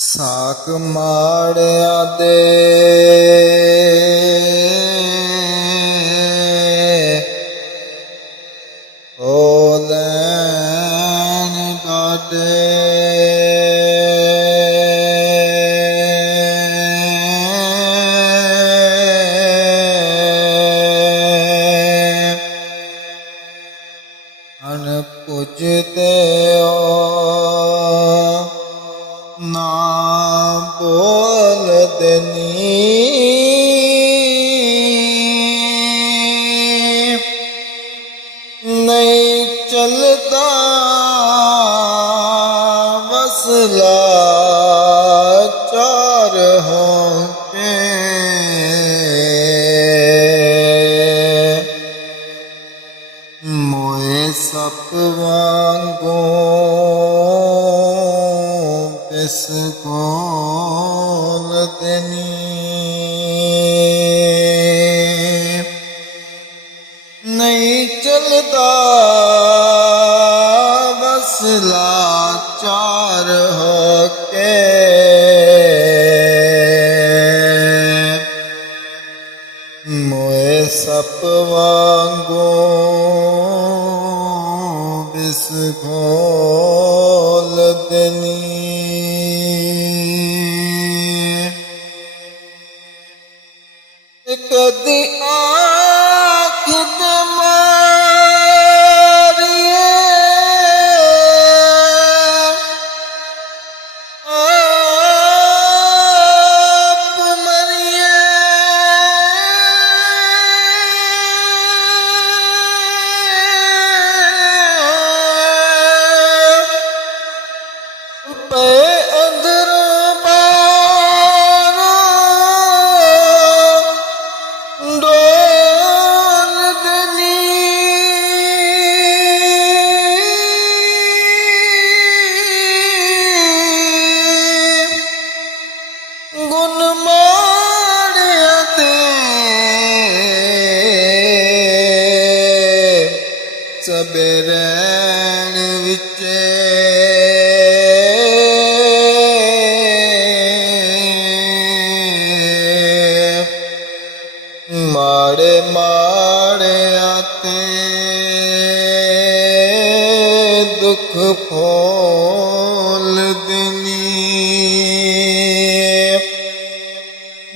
ਸਾਕ ਮਾੜਿਆ ਦੇ ਹੋ ਲੈਣ ਡਾਢੇ ਅਨ ਪੁੱਜਦੇ ਨਾ ਬੋਲਦੇ ਨੀ ਨਹੀਂ ਚਲਦਾ ਵਸਲਾ ਚਾਰ ਹੋ ਕੇ ਮੋਏ ਸੱਪ ਵਾਂਗੂ ਇਸ ਕੋਲ ਦੇਨੀ ਨਹੀਂ ਚਲਦਾ ਵਸਲਾ ਚਾਰ ਹੋ ਕੇ ਮੋਏ ਸੱਪ ਵਾਂਗੂ ਇਸ ਕੋਲ ਦੇਨੀ ਕਦੀ ਆਖ ਤੇ ਮਾਰੀਏ ਆਪ ਮਰੀਏ ਪਏ ਗੁਣ ਮਾੜਿਆ ਤੇ ਸਬੇ ਰਹਿਣ ਵਿੱਚ ਮਾੜੇ ਮਾੜਿਆ ਤੇ ਦੁੱਖ ਫੋਲ ਦੇਨੀ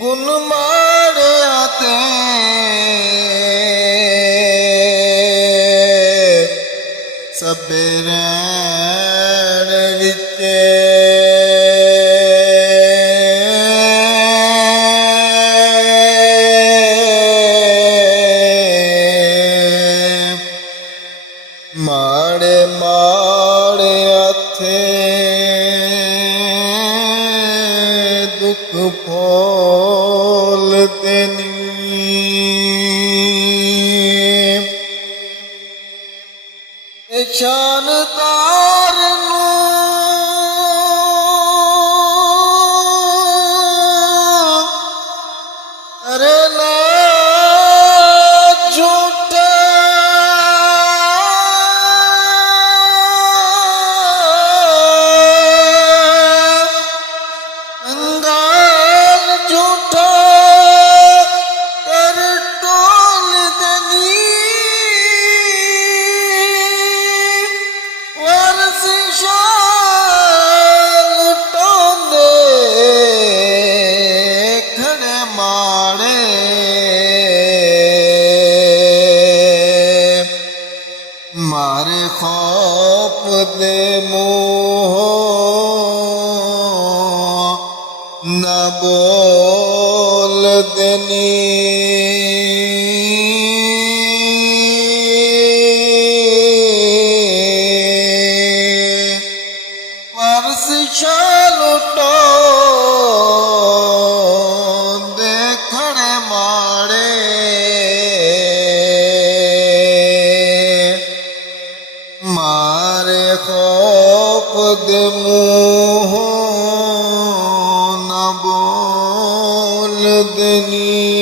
ਗੁਣ ਮਾੜਿਆ ਤੇ ਸਭੇ ਰਹਿਣ ਵਿੱਚ ਮਾੜੇ ਮਾੜਿਆ ਤੇ ਦੁੱਖ ਫੋਲ ਦੇਨੀ ਸ਼ਾਨਦਾਰ ਨੂੰ ਅਰੇ ਨਾ ਝੂਠਾ ਅੰਗਾਲ ਝੂਠਾ ਕਰ ਟੋਲ ਦੇਨੀ ਮਾਰੇ ਖੌਫ ਦੇ ਮੂੰਹ ਨਾ ਬੋਲ ਦੇਨੀ ਵਰਸ ਛਾਲੁਟੋ ਦੇਖਣੇ ਮਾੜੇ ਮਾਰੇ ਖੌਫ ਦੇ ਮੂੰਹ ਨਾ ਬੋਲ ਦੇਨੀ